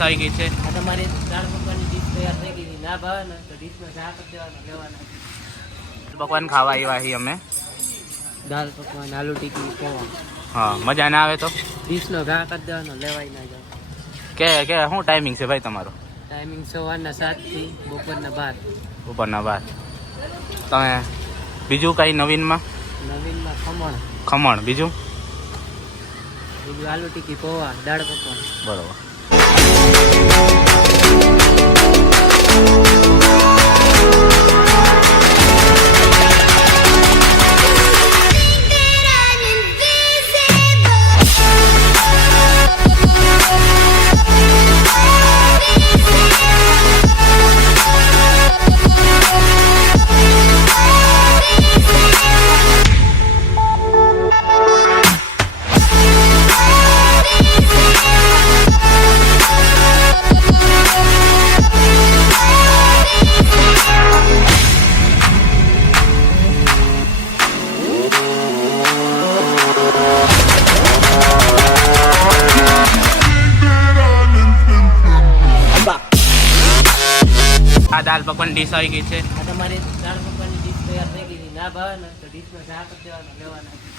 આવી ગઈ છે આ તમારી દાળ પકવાની ડીશ તૈયાર થઈ ગઈ ના ભાવે ને તો ડીશમાં ચા કરી દેવાનો લેવાના પકવાન ખાવા આવ્યા છીએ અમે દાળ પકવાન આલુ ટીકી પૌવા હા મજા ના આવે તો ડીશનો ઘા કરી દેવાનો લેવાય ના જાવ કે શું ટાઈમિંગ છે ભાઈ તમારો ટાઈમિંગ સવારના 7 થી બપોરના 12 ઉપરના 12 તમે બીજું કઈ નવીનમાં ખમણ બીજું આલુ ટીકી પૌવા દાળ પકવાન બરોબર આ દાળ પકવાન ડીશ આવી ગઈ છે આ તમારી દાળ પકવાની ડીશ તૈયાર થઈ ગઈ ના ભાવે ને તો ડીશમાં ચા કરી દેવાનો લેવાના